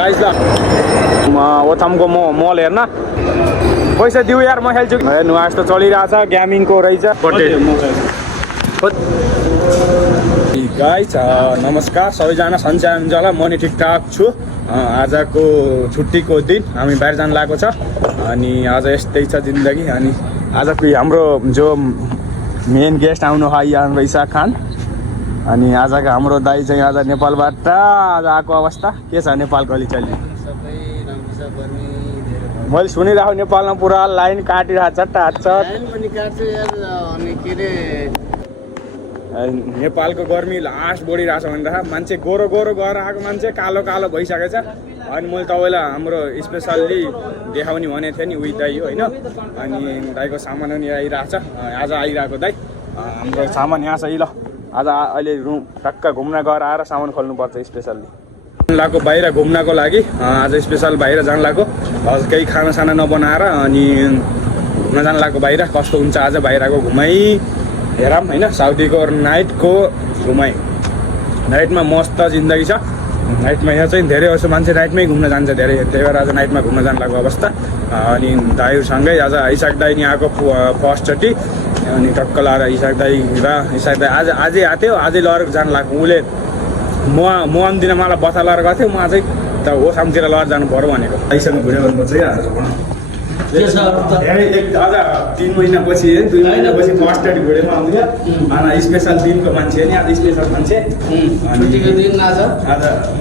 Guys ल ओथामको मल हेर्न पैसा दिउ यार म खेल्छु हेर्नु यस्तो चलिरहेछ गेमिङको रहेछ गाइस नमस्कार सबैजना सन्चै हुनुहुन्छ होला म नि ठिकठाक छु आजको छुट्टीको दिन हामी बाहिर जान लागेको छ अनि आज यस्तै छ जिन्दगी अनि आजको हाम्रो जो मेन गेस्ट आउनु भयो इसाक खान अनि आजको हाम्रो दाइ चाहिँ आज नेपालबाट आज आएको अवस्था के छ नेपालको अलिचल्ली मैले सुनिरहेको नेपालमा पुरा लाइन काटिरहेको छ टाट्छ नेपालको गर्मी लास्ट बढिरहेछ भनेर मान्छे गोरो गोरो गएर आएको मान्छे कालो कालो भइसकेको छ अनि मैले तपाईँलाई हाम्रो स्पेसल्ली देखाउने भनेको थिएँ नि उही दाइ होइन अनि दाइको सामान पनि आइरहेको छ आज आइरहेको दाइ हाम्रो सामान यहाँ छ ल आज अहिले रुम टक्क घुम्न गएर आएर सामान खोल्नुपर्छ स्पेसल्ली लागेको बाहिर घुम्नको लागि आज स्पेसल बाहिर जान लागेको आज केही खानासाना नबनाएर अनि घुम्न जान लागेको बाहिर कस्तो हुन्छ आज बाहिरको घुमाइ हेरौँ होइन साउदीको नाइटको घुमाइ नाइटमा मस्त जिन्दगी छ नाइटमा यहाँ चाहिँ धेरै जस्तो मान्छे नाइटमै घुम्न जान्छ धेरै त्यही भएर आज नाइटमा घुम्न जान लागेको अवस्था अनि दाइहरूसँगै आज इसाक दाइ नि आएको फर्स्टचोटि अनि टक्क लाएर इसाक दाइ आज आजै आएको थियो आजै लगेर जान लाग्यो उसले म आउँदिनँ मलाई बसा लगाएर गएको थियो म अझै त ओसामतिर लगेर जानु पऱ्यो भनेको दाइसँग भिडियो गर्नुपर्छ है आज 3 महिनापछि 2 महिनापछि फर्स्ट डेट भिडियोमा आउँदियो अनि स्पेसल दिनको मान्छे नि आज स्पेसल मान्छे छुट्टीको दिन आज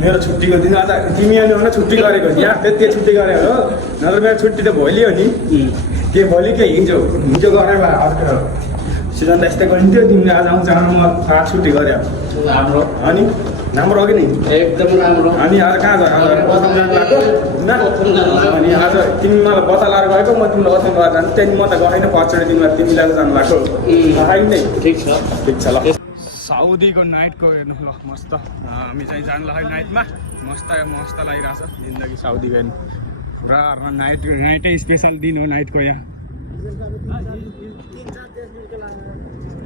मेरो छुट्टीको दिन आज तिमी अनि छुट्टी गरेको नि त्यति छुट्टी गरे हो नत्र मेरो छुट्टी त भोलि हो नि के भोलि के हिजो गरेर अर्को सिजन त यस्तै गरिन्थ्यो तिमीले आज आउँछ म आज छुट्टी गरे राम्रो अनि राम्रो हो कि नि एकदम राम्रो अनि आज कहाँ छ अनि आज तिमी मलाई बसा लाएर गएको म तिमीलाई ओथाम गएर जान्छु त्यहाँदेखि म त गएन फर्स्टचोटि तिमीलाई जानु लाग्यो नै ठिक छ ल साउदीको नाइटको हेर्नु ल मस्त हामी चाहिँ जानु लाग्यो नाइटमा मस्त लागिरहेछ जिन्दगी साउदीको हेर्नु पुरा नाइटै स्पेसल दिन हो नाइटको यहाँ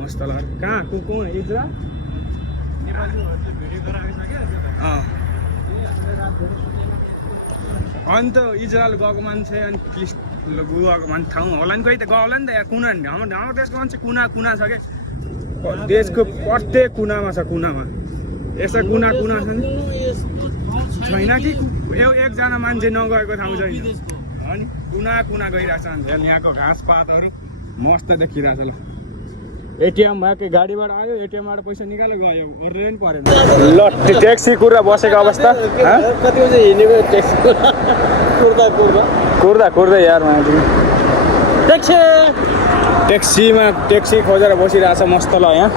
मस्त लाग्यो कहाँ को इजरा अनि त इजरायल गएको मान्छे अनि गएको मान्छे ठाउँ होला नि कोही त गयो होला नि त यहाँ कुना हाम्रो देशको मान्छे कुना छ क्या देशको प्रत्येक कुनामा छ कुनामा यस्तो कुना छ नि छैन कि एकजना मान्छे नगएको ठाउँ छैन अनि कुना गइरहेको छ यहाँको घाँसपातहरू मस्त देखिरहेछ ल एटिएम भएको गाडीबाट आयो एटिएमबाट पैसा निकालेर गयो ओर्दै पनि परेन ल ट्याक्सी कुरा बसेको अवस्था कति बजे हिँडेको ट्याक्सी कुर्दा यार ट्याक्सी खोजेर बसिरहेछ मस्त ल यहाँ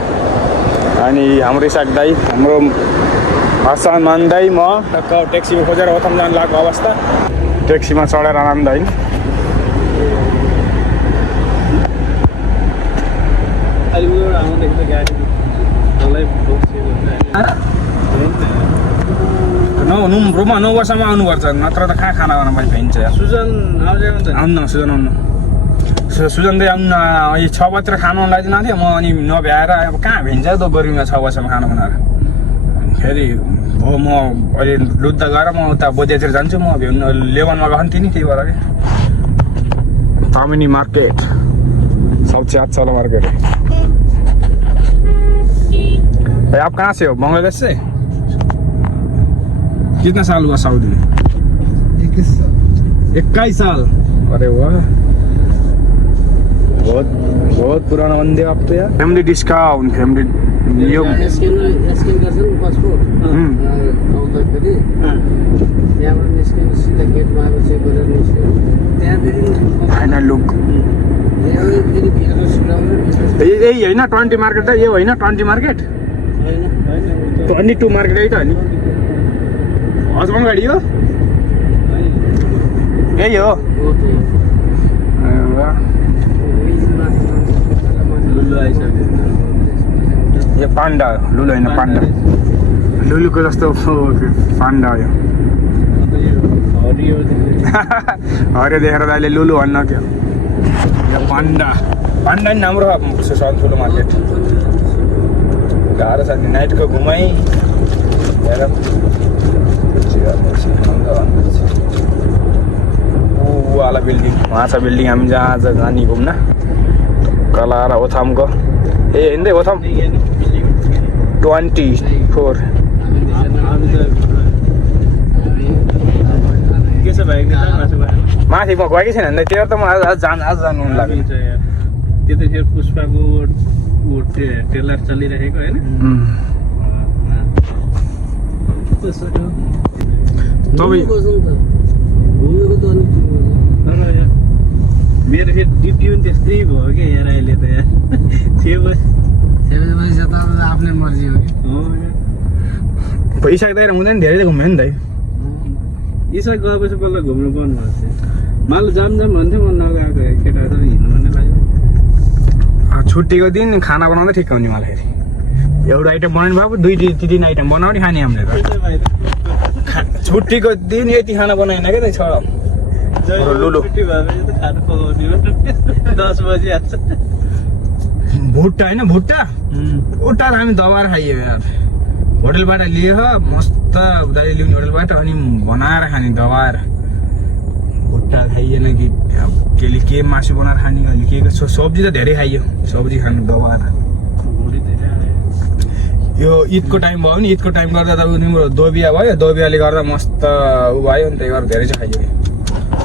अनि हाम्रो इसाक दाइ हाम्रो हसन मान दाइ म टक्क ट्याक्सी खोजेर ओथाम जान लागेको अवस्था ट्याक्सीमा चढेर आनन्द दाइ रुममा 9 वर्षमा आउनुपर्छ नत्र त कहाँ खाना बनाउन पाइन्छ सुजन आउनु सुजन चाहिँ आउनु 6 बजेतिर खानु लगाइदिनु थियो म अनि नभ्याएर अब कहाँ भ्याइन्छ त गर्मीमा 6 वर्षमा खाना बनाएर फेरि हो म अहिले लुद्ध गएर म उता बोधियातिर जान्छु म लेबनमा गएको थिएँ नि त्यही भएर कि तामिनी मार्केट सबसे अच्छा वाला मार्केट है आप कहाँ से हो बांग्लादेश से कितना साल हुआ सऊदी में 21 साल अरे वाह बहुत पुराना बंदे आप तो यार family discount family final look यही होइन 20 मार्केट त यो होइन 20 मार्केट 22 मार्केट है त नि हजबन गाडी हो यही हो यो पान्डा लुलु होइन पान्डा लुलुको जस्तो पान्डा हो यो हरियो देखेर त अहिले लुलु भन्न क्या पान्डा नि राम्रो ठुलो मार्केट गाह्रो छ नाइटको घुमाइ हेर बिल्डिङ वहाँ छ बिल्डिङ हामी जहाँ आज जाने घुम्न कलार ओथामको ए हिँड्दै ओथाम 24 माथि म गएकै छैन नि त्यो त म आज जानु लाग्यो त्यतिखेर पुष्पाको ट्रेलर चलिरहेको होइन मेरो फेरि ड्युटी पनि त्यस्तै भयो क्या यार अहिले त यार आफ्नै मर्जी हो कि पैसा दिएर हुँदैन धेरै घुम्यो नि त यसो गएपछि बल्ल घुम्नु पर्नु भएको थियो माल जाम भन्थ्यो म नगएको केटाहरू हिँड्नु भन्ने लाग्यो छुट्टीको दिन खाना बनाउँदै ठिक हुने मलाई फेरि एउटा आइटम बनाउनु भएको 2-3 आइटम बनाउने खाने हामीले त छुट्टीको दिन यति खाना बनाएन क्या त छोरा लुलु 10 बजी आउँछ भुट्टा होइन भुट्टा भुट्टा हामी दबाएर खाइयो यार होटलबाट लियो मस्त उधारी ल्याउने होटलबाट अनि बनाएर खाने दबाएर भुट्टा खाइएन कि केले के मासु बनाएर खाने अहिले के सब्जी त धेरै खाइयो सब्जी खानु दबाएर यो ईदको टाइम भयो नि ईदको टाइम गर्दा त तिम्रो दोबिया भयो दोबियाले गर्दा मस्त उ भयो नि त्यही भएर धेरै चाहिँ खाइयो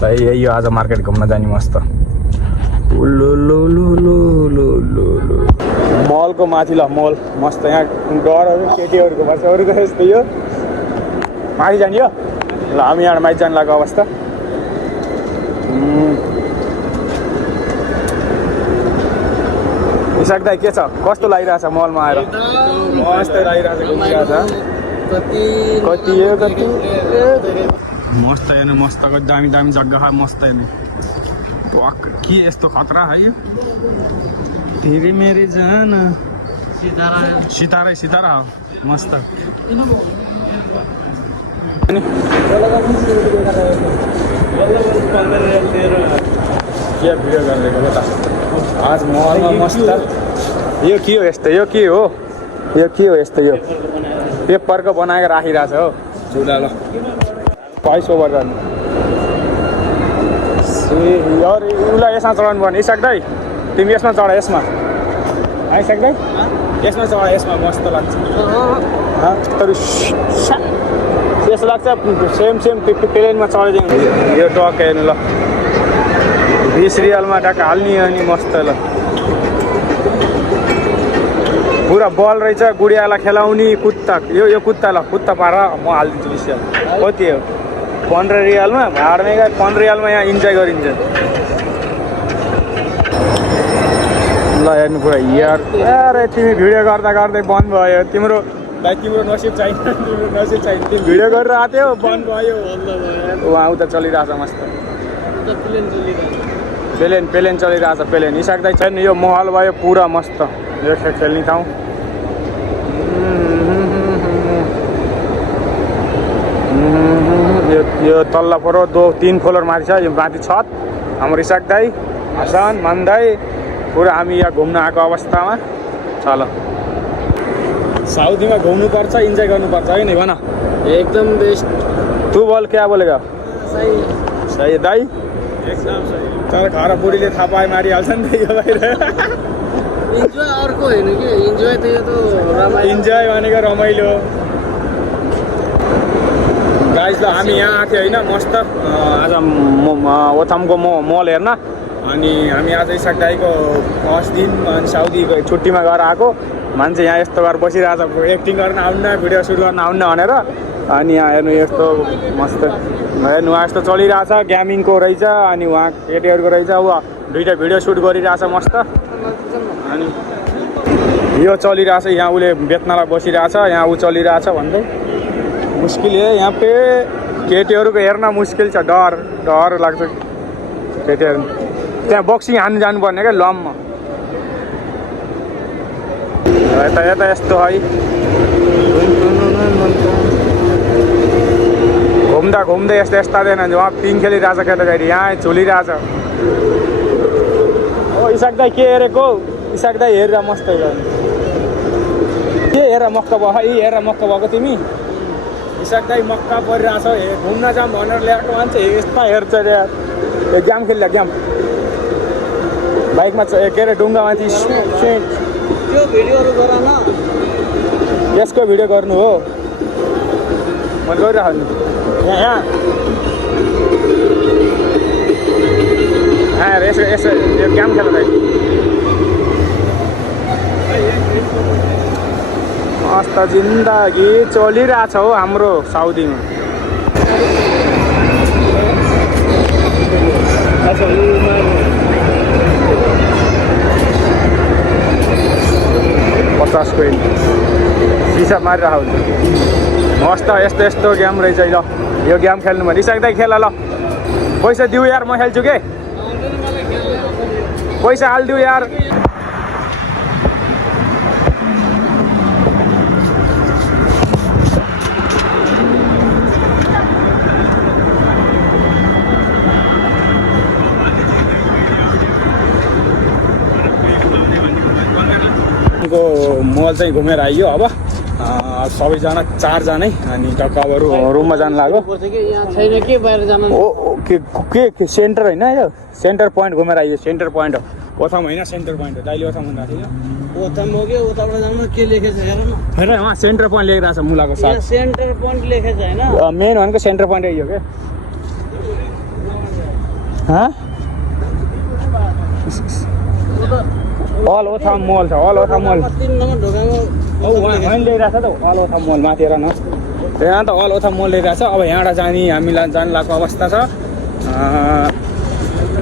भाइ यो आज मार्केट घुम्न जाने मस्त मलको माथि ल मल मस्त यहाँ डरहरू केटीहरूको पर्छ अरू त यस्तै यो माथि जाने हो ल हामी यहाँ माथि जानु लागेको अवस्था इसाक दाइ के छ कस्तो लागिरहेछ मलमा आएर मस्त लागिरहेछ कति मस्त हेर्नु मस्तको दामी दामी जग्गा छ मस्त हेर्नु के यस्तो खतरा है यो तेरी मेरी जान सितारा हो मस्त के भिडियो गर्ने आज मलमा मस्त यो के हो यस्तो यो के हो यस्तो यो पेपरको बनाएर राखिरहेछ हो झुला ल भोइस ओभर गर्ने उसलाई यसमा चढाउनु पर्ने इसाक दाइ तिमी यसमा चढा यसमा आइसाक दाइ यसमा चढा यसमा मस्त लाग्छ तर यस्तो लाग्छ सेम प्लेनमा चढाइदिनु यो टक हेर्नु ल 20 रियलमा टक्क हाल्ने अनि मस्त ल पुरा बल रहेछ गुडियालाई खेलाउने कुत्ता यो कुत्ता ल कुत्ता पार म हालिदिन्छु 20 रियल कति हो 15 रियलमा भाडमै 15 रियलमा यहाँ इन्जोय गरिन्छ ल हेर्नु पुरा यार अरे तिमी भिडियो गर्दा गर्दै बन्द भयो तिम्रो नसिब चाहिन्छ तिमी भिडियो गरेर आएको थियो बन्द भयो उहाँ उता चलिरहेछ मस्त प्लेन चलिरहेछ प्लेन हिसाक्दै छैन यो महल भयो पुरा मस्त यो खेल्ने ठाउँ यो तल्ला परो 2-3 फ्लोर माथि छ यो माथि छत हाम्रो इसाक दाइ हसन मन दाइ पुरा हामी यहाँ घुम्न आएको अवस्थामा चल साउथीमा घुम्नुपर्छ इन्जोय गर्नुपर्छ है नि भन एकदम बेस्ट तू बोल क्या बोलेगा सही दाइ एकदम सही तर घर बुढीले थाहा पाए मारिहाल्छ नि त यो बाहिर इन्जोय अर्को होइन कि इन्जोय त यो त इन्जोय भनेको रमाइलो गाइस ल हामी यहाँ आएको थियौँ होइन मस्त आज ओथामको मल हेर्न अनि हामी आज इसाक दाइको फर्स्ट दिन अनि साउदीको छुट्टीमा गएर आएको मान्छे यहाँ यस्तो गरेर बसिरहेछ एक्टिङ गर्न आउन्न भिडियो सुट गर्न आउन्न भनेर अनि यहाँ हेर्नु यस्तो मस्त हेर्नु उहाँ यस्तो चलिरहेछ गेमिङको रहेछ अनि उहाँ केटीहरूको रहेछ ऊ दुईवटा भिडियो सुट गरिरहेछ मस्त अनि यो चलिरहेछ यहाँ उसले बेच्नलाई बसिरहेछ यहाँ ऊ चलिरहेछ भन्दै मुस्किल है यहाँ पे केटीहरूको हेर्न मुस्किल छ डर लाग्छ केटीहरू त्यहाँ बक्सिङ हान्नु जानुपर्ने क्या लममा यता यस्तो है घुम्दै यस्ता देन उहाँ पिङ खेलिरहेछ केटाकेटी यहाँ झुलिरहेछ ओ इसाक दाइ के हेरेको इसाक दाइ हेरेर मस्त के हेरेर मक्क भयो यी हेरेर मक्क भएको तिमी इसाक दाइ मक्का परिरहेछ घुम्न जाऊँ भनेर ल्याएको मान्छे यस्ता हेर्छ रे यो गेम खेल्दा गेम बाइकमा के अरे ढुङ्गामाथि त्यो भिडियोहरू गर न यसको भिडियो गर्नु हो मैले गरिरहेको नि यहाँ यसो यो गेम खेल भाइ मस्त जिन्दगी चलिरहेछ हौ हाम्रो साउदीमा $50 हिसाब मारिरहेको हुन्छ मस्त यस्तो गेम रहेछ ल यो गेम खेल्नुमा रिसाक्दै खेल ल पैसा दिऊ यार म खेल्छु के पैसा हालिदिऊ यार मल चाहिँ घुमेर आइयो अब सबैजना 4 जनै अनि टक्क अब रुममा जानु लाग्यो छैन के बाहिर जानु के सेन्टर होइन यो सेन्टर पोइन्ट घुमेर आइयो सेन्टर पोइन्ट ओथाम होइन सेन्टर पोइन्ट हो दाइले ओथाम भन्दा थियो ओथाम हो कि उताबाट जानु के लेखेछ हेर न होइन उहाँ सेन्टर पोइन्ट लेखिरहेको छ मुलाको साथ सेन्टर पोइन्ट लेखेछ हैन मेन भनेको सेन्टर पोइन्ट यो के अल ओथाम मल छ अल ओथाम मल 3 नम्बर ढोकामा होइन ल्याइरहेको छ त अल ओथाम मल माथि हेर न यहाँ त अल ओथाम मल ल्याइरहेको छ अब यहाँबाट जाने हामीलाई जानु लागेको अवस्था छ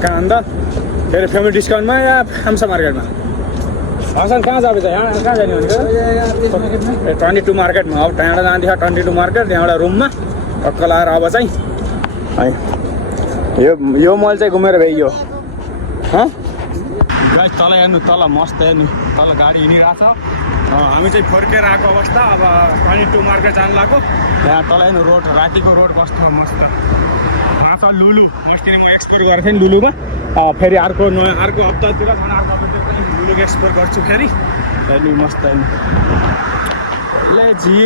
कहाँ अन्त फेरि फ्यामिली डिस्काउन्टमा या फाम्सा मार्केटमा फङ्सन कहाँ जाँदैछ यहाँ कहाँ जाने भनेको 22 मार्केटमा अब त्यहाँबाट जाँदैछ 22 मार्केट त्यहाँबाट रुममा टक्क लाएर अब चाहिँ है यो मल चाहिँ घुमेर भइयो गाइस तल हेर्नु तल मस्त हेर्नु तल गाडी हिँडिरहेको छ हामी चाहिँ फर्केर आएको अवस्था अब 22 मार्केट जानु लाग्यो त्यहाँ तल हेर्नु रोड रातिको रोड कस्तो मस्त छ लुलु अस्ति म एक्सप्लोर गरेको थिएँ नि लुलुमा फेरि अर्को हप्तातिर लुलुको एक्सप्लोर गर्छु फेरि हेर्नु मस्त हेर्नु ले जी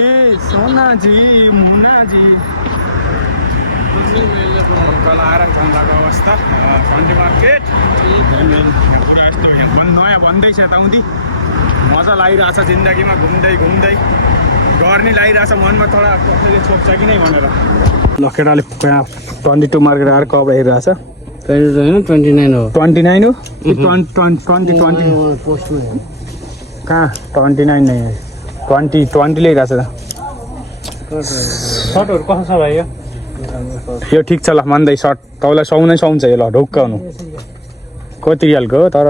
सोनाजी मुनाजी आएर जानु लागेको अवस्था 20 मार्केट नयाँ भन्दैछ यताउँदी मजा लागिरहेछ जिन्दगीमा घुम्दै गर्ने लागिरहेछ मनमा थोडा कसैले छोप्छ कि नै भनेर ल केटाले 22 मार्केट आएर कब हेरिरहेछ 29 हो 29 हो 20 पोस्टमा कहाँ 29 नै 20 ल्याइरहेछ त सर्टहरु कस्तो छ भाइ यो ठिक छ ल मान्दै सर्ट तपाईँलाई सुहाउँछ यो ल ढुक्क हुनु कति रियालको हो तर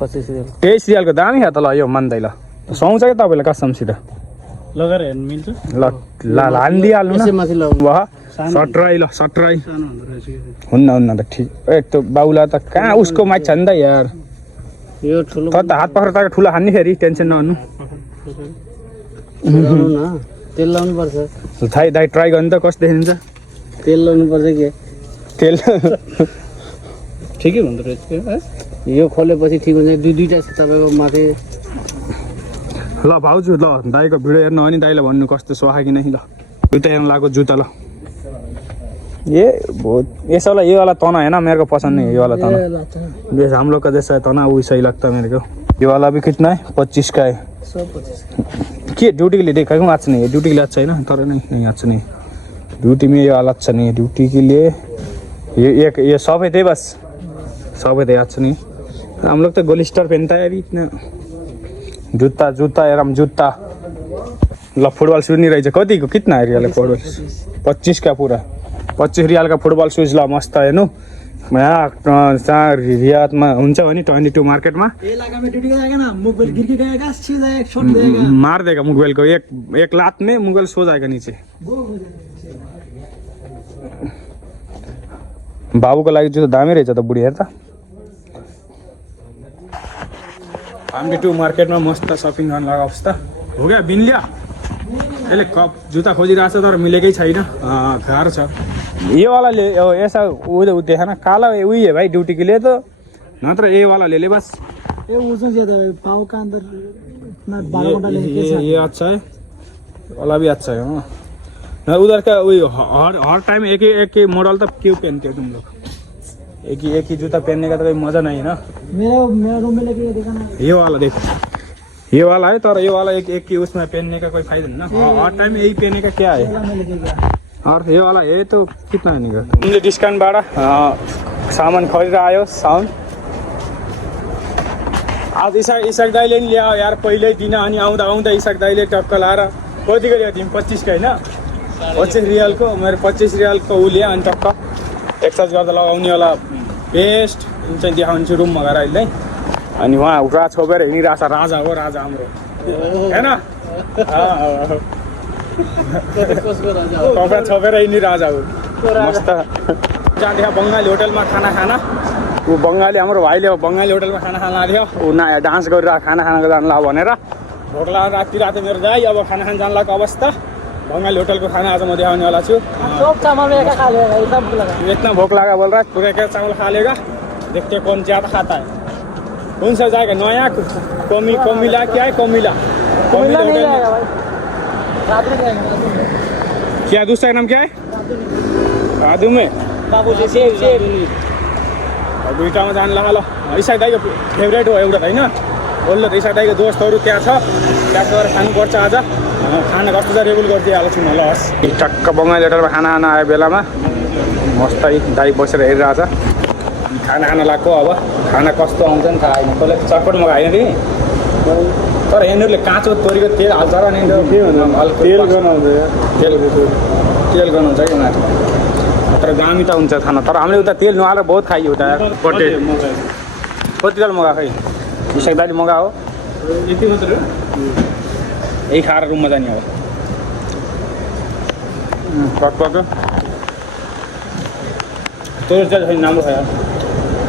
25 रियाल 23 रियालको दामी छ त ल यो मान्दै ल सुहाउँछ क्या तपाईँलाई कसमसित लगाएर हेर्नु मिल्छ ल हानिदिइहाल्नु न माथि ल वाह 17 ल 17 हुन्न त ठिक एक त बाउला त कहाँ उसको माइक छ नि त यार यो ठुलो त हात पक्रेर त ठुलो हान्ने फेरि टेन्सन नहुनु न तेल लाउनु पर्छ थाइ दाइ ट्राई गर्नु त कस्तो देखिन्छ तेल लाउनु पर्छ के तेल ठिकै हुँदो रहेछ यो खोलेपछि ठिक हुन्छ दुईटा छ तपाईँको माथि ल भाउजू ल दाइको भिडियो हेर्नु हो नि दाइलाई भन्नु कस्तो सुहा कि नै ल जुत्ता हेर्नु लाग्यो जुत्ता ल ये वाला तना है ना मेरे को पसंद नहीं है ये वाला तना जैसे हम लोग का जैसा तना वही सही लगता है मेरे को ये वाला भी कितना है 25 का है 125 के ड्यूटी के लिए देखा क्यों अच्छा नहीं है ड्यूटी के लिए अच्छा है ना थोड़ा नहीं अच्छा नहीं ड्यूटी में ये वाला अच्छा नहीं है ड्यूटी के लिए ये सब है थे बस सब है थे अच्छा नहीं हम लोग तो गोलिस्टर पहनता है अभी इतना जूता यार हम जूता ल फुटबॉल शूज नहीं रही कति को कितना है रियल फुटबॉल 25 का पूरा 25 रियाल का फुटबल सुज ल मस्त हेर्नु यहाँ रियादमा हुन्छ भने 22 मार्केटमा मार देगा मुगबेल को एक लात में मुगल सो जाएगा नीचे बाबू को लागि जो दामी रहेछ त बुढी हेर त 22 मार्केटमा मस्त शपिङ गर्न लाग्यो अवस्था हो गया बिन लिया यसले कप जुत्ता खोजिरहेको छ तर मिलेकै छैन गाह्रो छ ये वाला ले ऐसा वो देखा ना काला वही है भाई ड्यूटी के लिए तो नत्र ये वाला ले ले बस ये वजन ज्यादा है पाँव का अंदर ना 12 घंटा लेके ये अच्छा है वाला भी अच्छा है हाँ ना उधर का वही हर टाइम एक ही मॉडल तब क्यों पहनते हो तुम लोग एक ही जूता पहनने का तो कोई मजा नहीं है ना। मेरा रूम में लेके देखा ना, ये वाला देख, ये वाला है, तो ये वाला एक ही उसमें पहनने का कोई फायदा नहीं ना। हर टाइम यही पहनने का क्या है। मैं लेके गया। और ये वाला ये तो कितना नहीं का तुमले डिस्काउन्टबाट सामान खरीदेर आयो साउन्ड। आज इसाक दाइले नि ल्यायो यार पहिल्यै दिन, अनि आउँदा इसाक दाइले टक्क लाएर कतिको ल्यायो तिमी 25 का होइन 25 रियालको, मेरो 25 रियालको ऊ ल्यायो। अनि टक्क एक्सर्साइज गर्दा लगाउनेवाला बेस्ट चाहिँ देखाउँछु रुममा गएर अहिले। अनि उहाँ उठा छोपेर हिँडिरहेको छ, राजा हो राजा हाम्रो होइन। कपडा छोपेर हिँडिरहेको छ मस्त। जाँदै बङ्गाली होटलमा खाना खान, ऊ बङ्गाली हाम्रो भाइले बङ्गाली होटलमा खाना खान आएको थियो। ऊ नयाँ डान्स गरिरहेको खाना खानको जान्ला भनेर भोक लागेर राति मेरो दाइ अब खाना खान जानलाको अवस्था। बङ्गाली होटलको खाना आज म देखाउनेवाला छु। इतना भोक लगा बोल रहा है, पूरे का चावल खा लेगा, देखते कौन ज़्यादा खाता है। कौन सा जाएगा नया कोमिला क्या है, कोमिला नहीं आएगा भाई, रात में जाएगा। क्या दूसरा नाम क्या है, राधु में बाबू जी सेव दुईटामा जानु ल। इसाक दाइको फेभरेट हो एउटा होइन, बोल्नु त इसाक दाइको दोस्तहरू त्यहाँ छ, त्यहाँ गएर खानुपर्छ आज। खाना कस्तो छ रेगुल गरिदिइहाल्छु म। ल हस्, टक्क बङ्गाली होटलमा खाना खान आयो बेलामा मस्तै दाइ बसेर हेरिरहेछ। खाना खान लाग्यो, अब खाना कस्तो आउँछ नि थाहा छैन। कसले चटपट मगाएन नि, तर यिनीहरूले काँचो तोरीको तेल हाल्छ र नि तेल गनाउँछ कि उनीहरू। तर दामी त हुन्छ खाना, तर हामीले उता तेल नहालेर बहुत खाइयो उता। कति तेल मगाएको खै इसाक दाइले मगायो यति मात्रै यही खाएर रुममा जाने अब। पक्क तोरी तेल छैन राम्रो खायो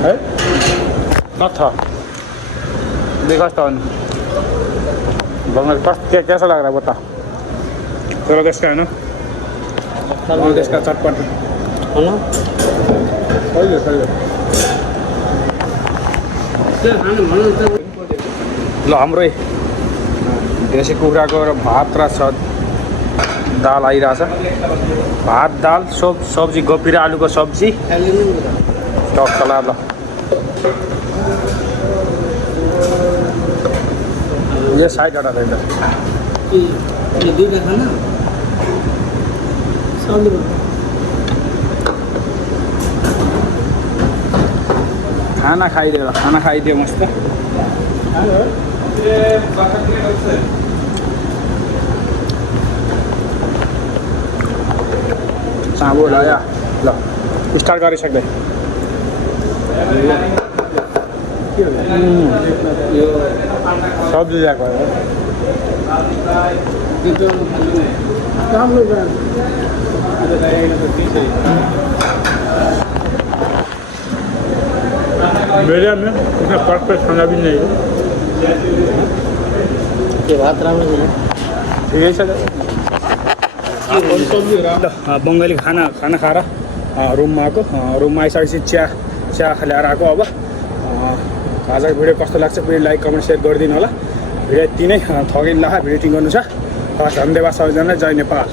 है नथ देखोस् त अनि बङ्गाल कस्तो कैसा लग रहा है बता। बङ्गलादेश का है ना, बङ्गलादेश का चटपट हेलो सही ल हाम्रै देशी कुखुराको र भात र दाल आइरहेछ। भात दाल सब्जी गोभी र आलुको सब्जी टक्क ला। ल ये साइड हटा दे ये दुईटा खाना खाना खाइदियो मस्त। चाँबो लाया ल स्टार्ट गरिसक्दै। सब्जी ल्याएको मीडियम में, उसमें परफेक्ट खाना भी नहीं है। के भात राम्रो छ ठिकै छ। बङ्गाली खाना खाएर रुममा आएको। रुममा आइसकेपछि चिया ल्याएर आएको। अब आजको भिडियो कस्तो लाग्छ फेरि लाइक कमेन्ट सेयर गरिदिनु होला। भिडियो यति नै, थकिन ला भिडियो टिङ गर्नु छ। धन्यवाद सबैजना, जय नेपाल।